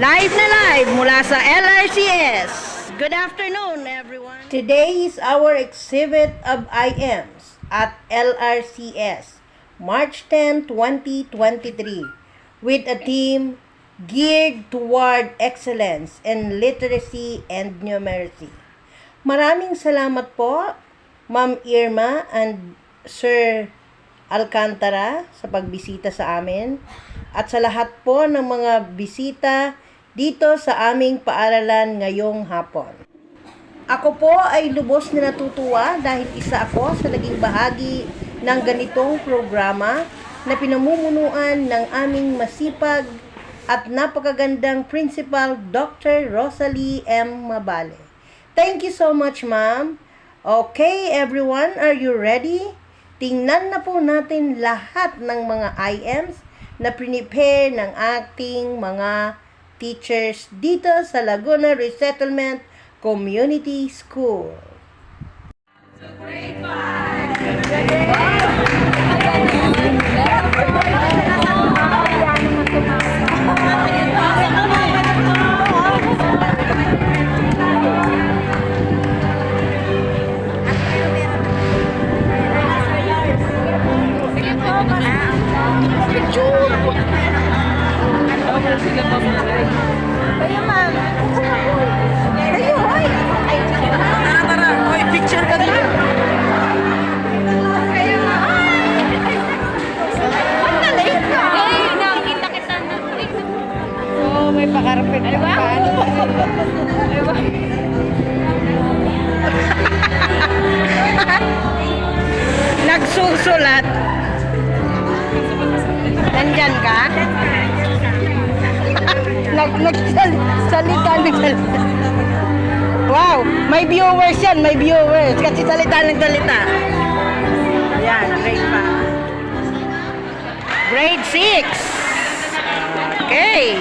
Live na live mula sa LRCS. Good afternoon, everyone. Today is our exhibit of IMs at LRCS, March 10, 2023, with a theme geared toward excellence in literacy and numeracy. Maraming salamat po, Ma'am Irma and Sir Alcantara sa pagbisita sa amin at sa lahat po ng mga bisita dito sa aming paaralan ngayong hapon. Ako po ay lubos na natutuwa dahil isa ako sa naging bahagi ng ganitong programa na pinamumunuan ng aming masipag at napakagandang Principal Dr. Rosalie M. Mabale. Thank you so much, ma'am. Okay, everyone, are you ready? Tingnan na po natin lahat ng mga IMs na prepare ng ating mga teachers dito sa Laguna Resettlement Community School. Grade 5. Nagsusulat. Nandyan ka? Nagsalita. Wow, may viewers yan, may viewers. Kasi nagsalita. Ayan, grade 5. Grade 6. Okay.